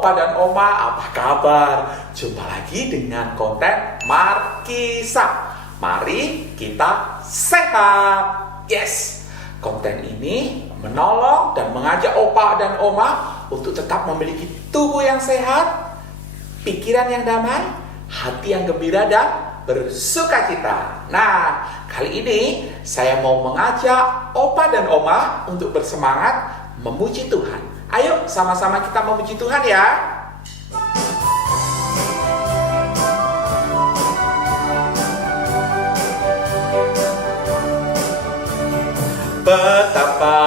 Opa dan Oma, apa kabar? Jumpa lagi dengan konten Markisah. Mari kita sehat. Yes, konten ini menolong dan mengajak Opa dan Oma untuk tetap memiliki tubuh yang sehat, pikiran yang damai, hati yang gembira dan bersukacita. Nah, kali ini saya mau mengajak Opa dan Oma untuk bersemangat memuji Tuhan. Ayo sama-sama kita memuji Tuhan ya. Betapa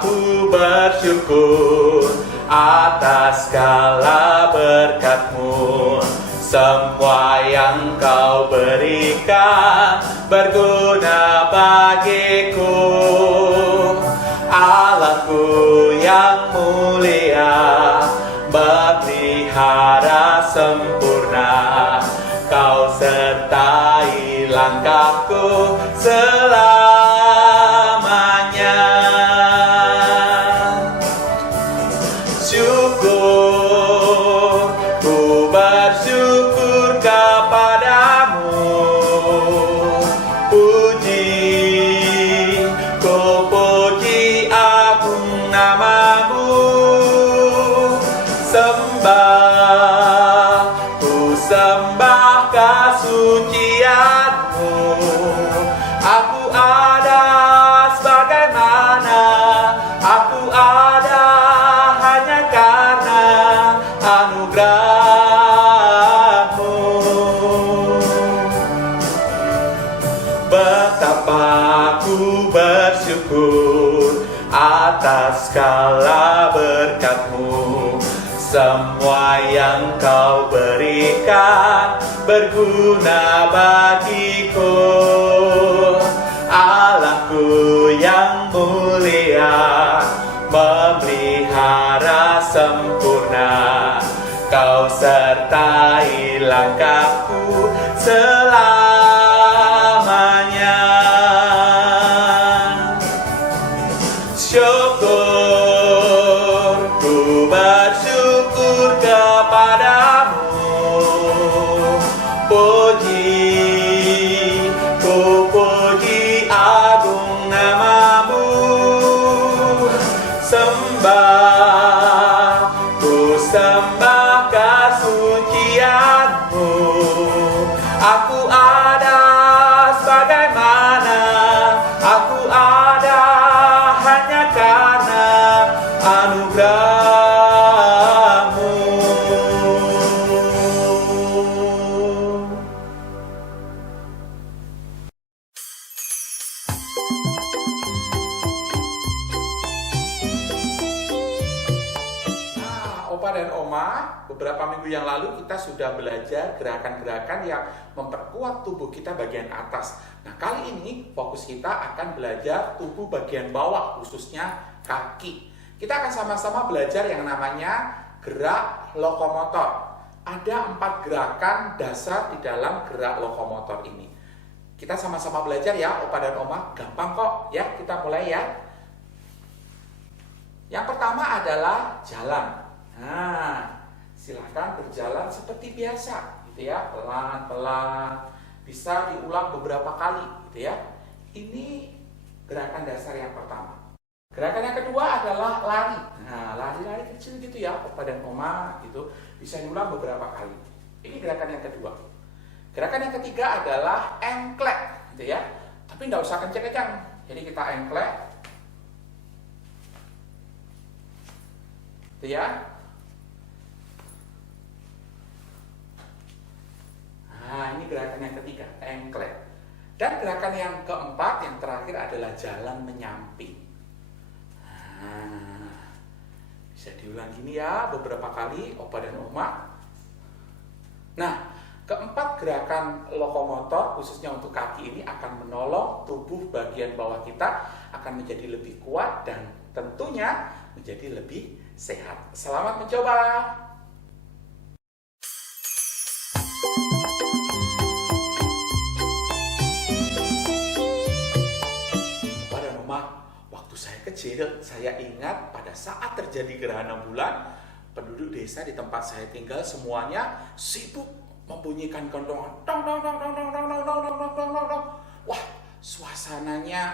aku bersyukur atas segala berkat-Mu. Semua yang Kau berikan berguna bagiku. Allahku yang mulia, berpelihara sempurna. Kau sertai langkahku selamanya. Syukur, ku bersyukur kepadamu. Puji, ku puji agung namamu. Sembah, ku sembah kesucianmu. Aku ada sebagaimana aku ada hanya karena anugerah-Mu. Betapa aku bersyukur atas segala berkat-Mu. Semua yang Kau berikan berguna bagiku. Allahku yang mulia, memelihara sempurna. Kau sertai langkahku selamanya. Syukur, ku bersyukur kepadamu. Puji, ku puji agung namamu. Sembah, ku sembah kesucianmu. Aku ada sebagaimana aku ada hanya karena anugerah-Mu. Nah, Opa dan Oma, beberapa minggu yang lalu kita sudah belajar gerakan-gerakan yang memperkuat tubuh kita bagian atas. Nah, kali ini fokus kita akan belajar tubuh bagian bawah, khususnya kaki. Kita akan sama-sama belajar yang namanya gerak lokomotor. Ada 4 gerakan dasar di dalam gerak lokomotor ini. Kita sama-sama belajar ya, Opa dan Oma. Gampang kok ya, kita mulai ya. Yang pertama adalah jalan. Nah, silahkan berjalan seperti biasa, gitu ya, pelan-pelan. Bisa diulang beberapa kali, gitu ya. Ini gerakan dasar yang pertama. Gerakan yang kedua adalah lari. Nah, lari-lari kecil gitu ya, Opa dan Oma, gitu. Bisa diulang beberapa kali. Ini gerakan yang kedua. Gerakan yang ketiga adalah engklek, gitu ya. Tapi nggak usah kenceng-kenceng. Jadi kita engklek, gitu ya. Nah, ini gerakan yang ketiga, engklek. Dan gerakan yang keempat, yang terakhir adalah jalan menyamping. Nah, bisa diulang gini ya, beberapa kali, Opa dan Oma. Nah, keempat gerakan lokomotor, khususnya untuk kaki ini, akan menolong tubuh bagian bawah kita akan menjadi lebih kuat dan tentunya menjadi lebih sehat. Selamat mencoba! kecil, saya ingat pada saat terjadi gerhana bulan, penduduk desa di tempat saya tinggal semuanya sibuk membunyikan kentongan. Dong dong dong dong dong dong dong dong dong dong dong dong. Wah, suaranya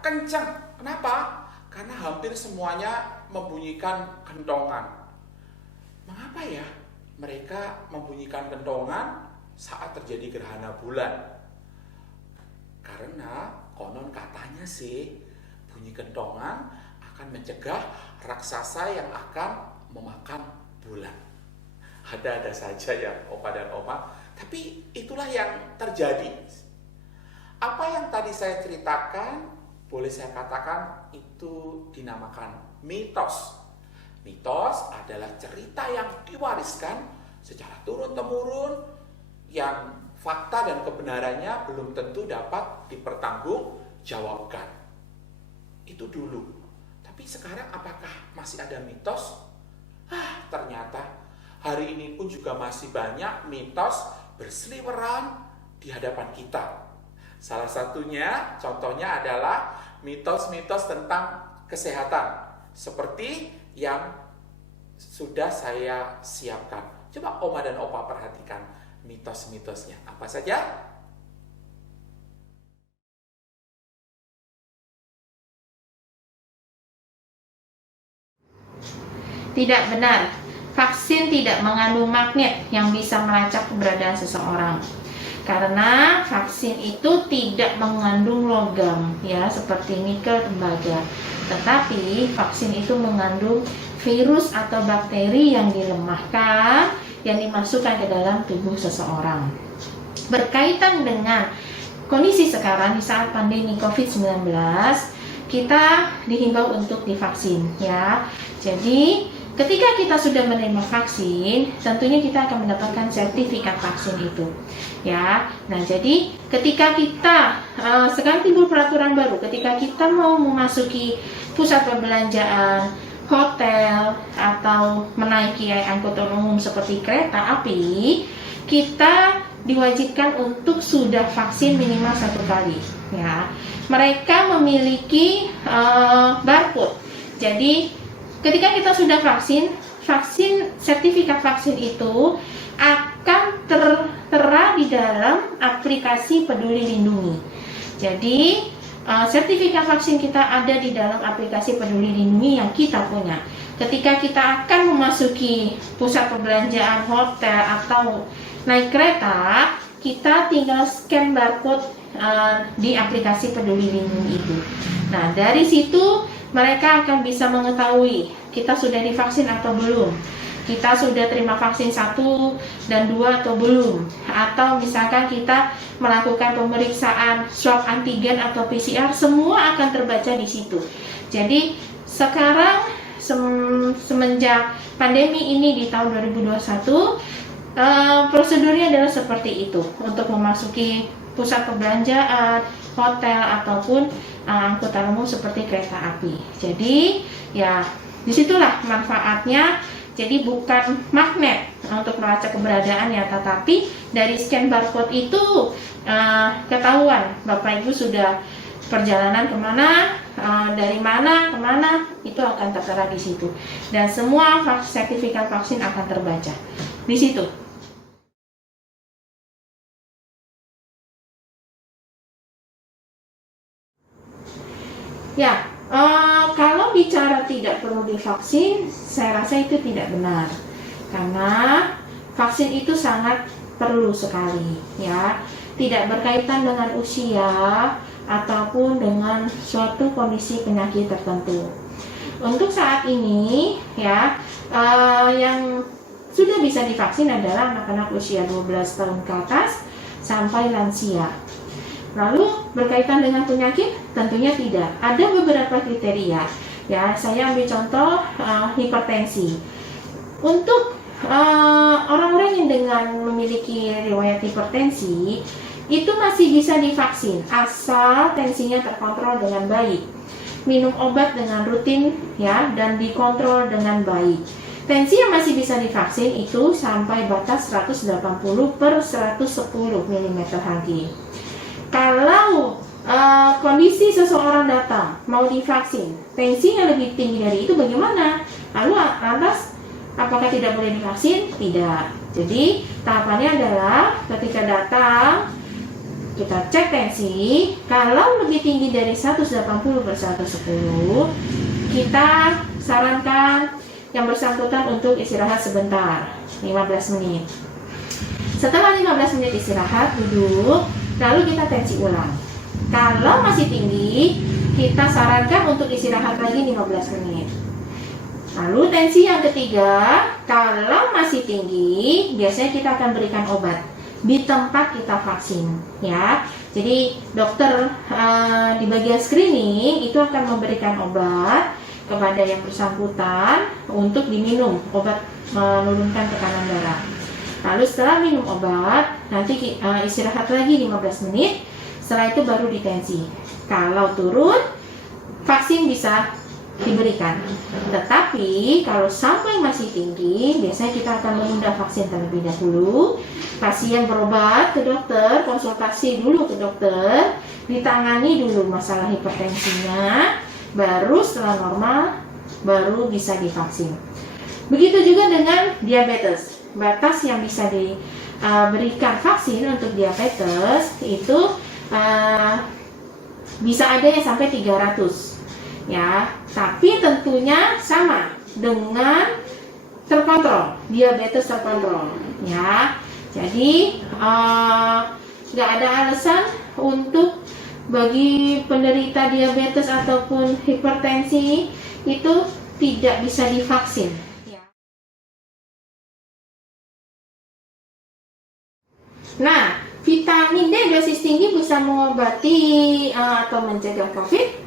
kencang. Kenapa? Karena hampir semuanya membunyikan kentongan. Mengapa ya mereka membunyikan kentongan saat terjadi gerhana bulan? Karena konon katanya sih bunyi kentongan akan mencegah raksasa yang akan memakan bulan. Ada-ada saja ya opa dan oma, tapi itulah yang terjadi. Apa yang tadi saya ceritakan, boleh saya katakan itu dinamakan mitos. Mitos adalah cerita yang diwariskan secara turun-temurun yang fakta dan kebenarannya belum tentu dapat dipertanggungjawabkan. Itu dulu. Tapi sekarang apakah masih ada mitos? Ternyata hari ini pun juga masih banyak mitos berseliweran di hadapan kita. Salah satunya, contohnya adalah mitos-mitos tentang kesehatan seperti yang sudah saya siapkan. Coba oma dan opa perhatikan mitos-mitosnya. Apa saja? Tidak benar. Vaksin tidak mengandung magnet yang bisa melacak keberadaan seseorang. Karena vaksin itu tidak mengandung logam ya seperti nikel, tembaga. Tetapi vaksin itu mengandung virus atau bakteri yang dilemahkan yang dimasukkan ke dalam tubuh seseorang. Berkaitan dengan kondisi sekarang di saat pandemi COVID-19, kita dihimbau untuk divaksin ya. Jadi ketika kita sudah menerima vaksin, tentunya kita akan mendapatkan sertifikat vaksin itu, ya. Nah, jadi ketika kita sekarang timbul peraturan baru, ketika kita mau memasuki pusat perbelanjaan, hotel, atau menaiki angkutan umum seperti kereta api, kita diwajibkan untuk sudah vaksin minimal 1 kali, ya. Mereka memiliki barcode, jadi ketika kita sudah vaksin, sertifikat vaksin itu akan tertera di dalam aplikasi Peduli Lindungi. Jadi, sertifikat vaksin kita ada di dalam aplikasi Peduli Lindungi yang kita punya. Ketika kita akan memasuki pusat perbelanjaan, hotel, atau naik kereta, kita tinggal scan barcode di aplikasi Peduli Lindungi itu. Nah, dari situ mereka akan bisa mengetahui kita sudah divaksin atau belum, kita sudah terima vaksin 1 dan 2 atau belum, atau misalkan kita melakukan pemeriksaan swab antigen atau PCR, semua akan terbaca di situ. Jadi sekarang semenjak pandemi ini di tahun 2021, prosedurnya adalah seperti itu untuk memasuki pusat perbelanjaan, hotel, ataupun angkutan umum seperti kereta api. Jadi ya disitulah manfaatnya. Jadi bukan magnet untuk melacak keberadaan ya, tetapi dari scan barcode itu ketahuan Bapak Ibu sudah perjalanan kemana, dari mana kemana, itu akan tertera di situ. Dan semua sertifikat vaksin akan terbaca di situ. Ya, kalau bicara tidak perlu divaksin, saya rasa itu tidak benar. Karena vaksin itu sangat perlu sekali, ya. Tidak berkaitan dengan usia ataupun dengan suatu kondisi penyakit tertentu. Untuk saat ini, ya, yang sudah bisa divaksin adalah anak-anak usia 12 tahun ke atas sampai lansia. Lalu berkaitan dengan penyakit, tentunya tidak. Ada beberapa kriteria. Ya, saya ambil contoh hipertensi. Untuk orang-orang yang dengan memiliki riwayat hipertensi, itu masih bisa divaksin asal tensinya terkontrol dengan baik. Minum obat dengan rutin ya, dan dikontrol dengan baik. Tensi yang masih bisa divaksin itu sampai batas 180/110 mm². Kalau kondisi seseorang datang mau divaksin, tensinya lebih tinggi dari itu, bagaimana? Lalu lantas Apakah tidak boleh divaksin? Tidak. Jadi tahapannya adalah ketika datang kita cek tensi, kalau lebih tinggi dari 180/110, kita sarankan yang bersangkutan untuk istirahat sebentar, 15 menit. Setelah 15 menit istirahat, duduk, lalu kita tensi ulang. Kalau masih tinggi, kita sarankan untuk istirahat lagi 15 menit. Lalu tensi yang ketiga, kalau masih tinggi, biasanya kita akan berikan obat di tempat kita vaksin, ya. Jadi dokter di bagian screening itu akan memberikan obat kepada yang bersangkutan untuk diminum, obat menurunkan tekanan darah. Lalu setelah minum obat, nanti istirahat lagi 15 menit. Setelah itu baru ditensi. Kalau turun, vaksin bisa diberikan. Tetapi kalau sampai masih tinggi, biasanya kita akan menunda vaksin terlebih dahulu. Pasien berobat ke dokter, konsultasi dulu ke dokter, ditangani dulu masalah hipertensinya, baru setelah normal, baru bisa divaksin. Begitu juga dengan diabetes. Batas yang bisa diberikan vaksin untuk diabetes itu bisa ada yang sampai 300, ya. Tapi tentunya sama dengan terkontrol, diabetes terkontrol, ya. Jadi nggak ada alasan untuk bagi penderita diabetes ataupun hipertensi itu tidak bisa divaksin. Nah, vitamin D dosis tinggi bisa mengobati atau mencegah COVID?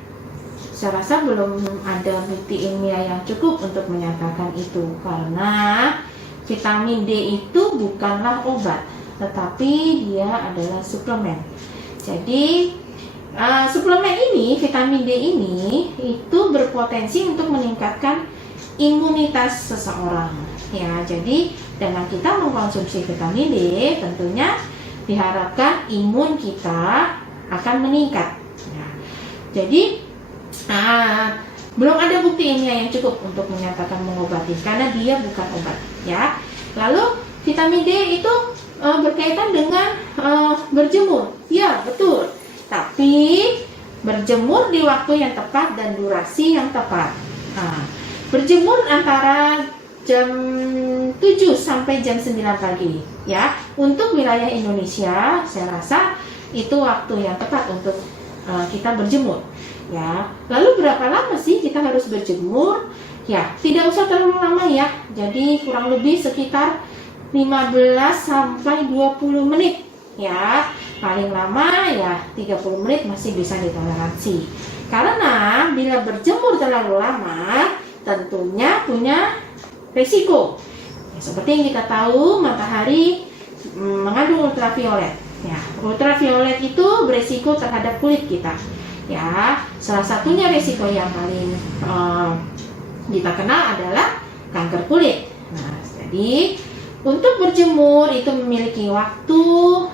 Saya rasa belum ada bukti ilmiah yang cukup untuk menyatakan itu, karena vitamin D itu bukanlah obat, tetapi dia adalah suplemen. Jadi suplemen ini, vitamin D ini, itu berpotensi untuk meningkatkan imunitas seseorang. Ya, jadi dengan kita mengkonsumsi vitamin D, tentunya diharapkan imun kita akan meningkat. Ya, jadi belum ada bukti ilmiah yang cukup untuk menyatakan mengobati, karena dia bukan obat. Ya, lalu vitamin D itu berkaitan dengan berjemur. Ya, betul. Tapi berjemur di waktu yang tepat dan durasi yang tepat. Berjemur antara jam 7 sampai jam 9 pagi, ya. Untuk wilayah Indonesia, saya rasa itu waktu yang tepat untuk kita berjemur, ya. Lalu berapa lama sih kita harus berjemur? Ya, tidak usah terlalu lama ya. Jadi kurang lebih sekitar 15 sampai 20 menit, ya. Paling lama ya 30 menit masih bisa ditoleransi. Karena bila berjemur terlalu lama, tentunya punya resiko. Ya, seperti yang kita tahu, matahari mengandung ultraviolet. Ya, ultraviolet itu beresiko terhadap kulit kita. Ya, salah satunya resiko yang paling kita kenal adalah kanker kulit. Nah, jadi untuk berjemur itu memiliki waktu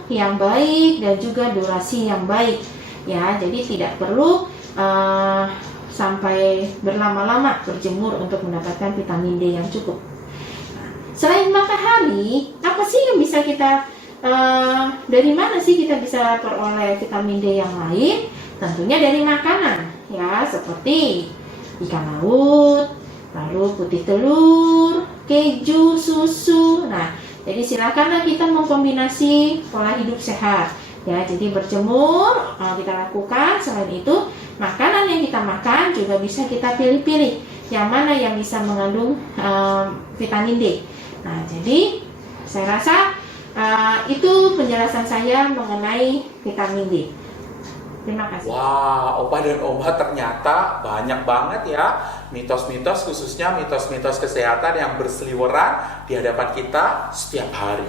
yang baik dan juga durasi yang baik. Ya, jadi tidak perlu sampai berlama-lama berjemur untuk mendapatkan vitamin D yang cukup. Nah, selain matahari, apa sih yang bisa kita dari mana sih kita bisa peroleh vitamin D yang lain? Tentunya dari makanan, ya, seperti ikan laut, lalu putih telur, keju, susu. Nah, jadi silakanlah kita mengkombinasi pola hidup sehat. Ya, jadi berjemur kita lakukan. Selain itu, makanan yang kita makan juga bisa kita pilih-pilih yang mana yang bisa mengandung vitamin D. Nah, jadi saya rasa itu penjelasan saya mengenai vitamin D. Terima kasih. Wah, Opa dan Oma ternyata banyak banget ya mitos-mitos, khususnya mitos-mitos kesehatan yang berseliweran di hadapan kita setiap hari.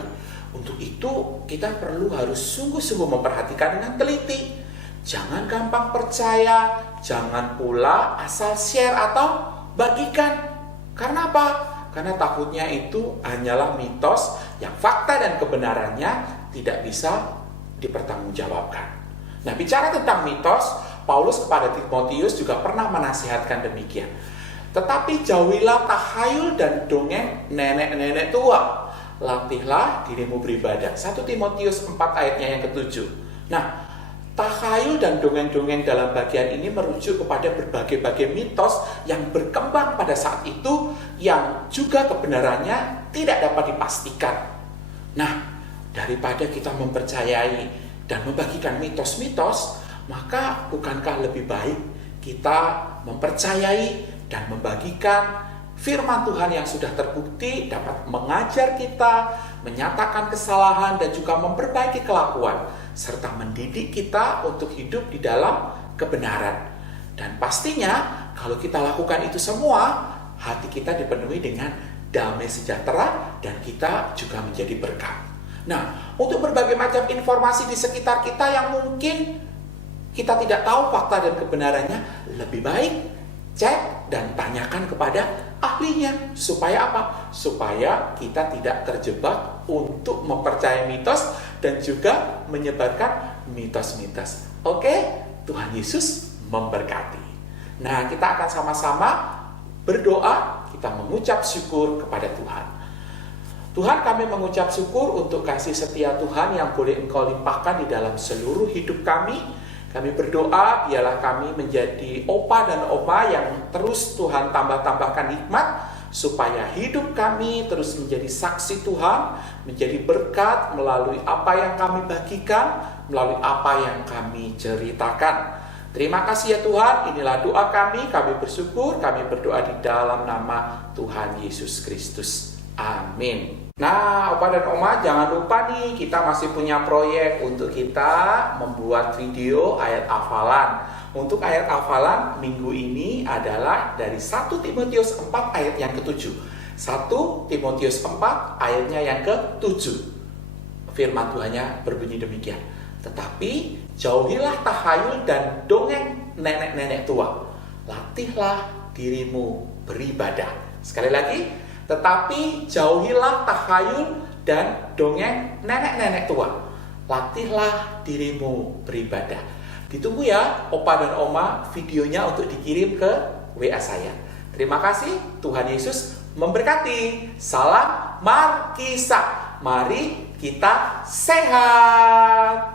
Untuk itu kita harus sungguh-sungguh memperhatikan dengan teliti. Jangan gampang percaya, jangan pula asal share atau bagikan. Karena apa? Karena takutnya itu hanyalah mitos yang fakta dan kebenarannya tidak bisa dipertanggungjawabkan. Nah, bicara tentang mitos, Paulus kepada Timotius juga pernah menasihatkan demikian. Tetapi jauhilah tahayul dan dongeng nenek-nenek tua. Latihlah dirimu beribadah. 1 Timotius 4 ayatnya yang ke-7. Nah, tahayul dan dongeng-dongeng dalam bagian ini merujuk kepada berbagai-bagai mitos yang berkembang pada saat itu yang juga kebenarannya tidak dapat dipastikan. Nah, daripada kita mempercayai dan membagikan mitos-mitos, maka bukankah lebih baik kita mempercayai dan membagikan firman Tuhan yang sudah terbukti dapat mengajar kita, menyatakan kesalahan dan juga memperbaiki kelakuan, serta mendidik kita untuk hidup di dalam kebenaran. Dan pastinya kalau kita lakukan itu semua, hati kita dipenuhi dengan damai sejahtera dan kita juga menjadi berkat. Nah, untuk berbagai macam informasi di sekitar kita yang mungkin kita tidak tahu fakta dan kebenarannya, lebih baik cek dan tanyakan kepada ahlinya. Supaya apa? Supaya kita tidak terjebak untuk mempercayai mitos dan juga menyebarkan mitos-mitos. Oke, Tuhan Yesus memberkati. Nah, kita akan sama-sama berdoa, kita mengucap syukur kepada Tuhan. Tuhan, kami mengucap syukur untuk kasih setia Tuhan yang boleh Engkau limpahkan di dalam seluruh hidup kami. Kami berdoa, biarlah kami menjadi opa dan oma yang terus Tuhan tambah-tambahkan nikmat, supaya hidup kami terus menjadi saksi Tuhan, menjadi berkat melalui apa yang kami bagikan, melalui apa yang kami ceritakan. Terima kasih ya Tuhan, inilah doa kami bersyukur, kami berdoa di dalam nama Tuhan Yesus Kristus. Amin. Nah, Opa dan Oma, jangan lupa nih, kita masih punya proyek untuk kita membuat video ayat hafalan. Untuk ayat hafalan minggu ini adalah dari 1 Timotius 4 ayat yang ke-7. 1 Timotius 4 ayatnya yang ke-7. Firman Tuhannya berbunyi demikian. Tetapi jauhilah tahayul dan dongeng nenek-nenek tua. Latihlah dirimu beribadah. Sekali lagi, tetapi jauhilah tahayul dan dongeng nenek-nenek tua. Latihlah dirimu beribadah. Ditunggu ya Opa dan Oma videonya untuk dikirim ke WA saya. Terima kasih, Tuhan Yesus memberkati. Salam Markisa. Mari kita sehat.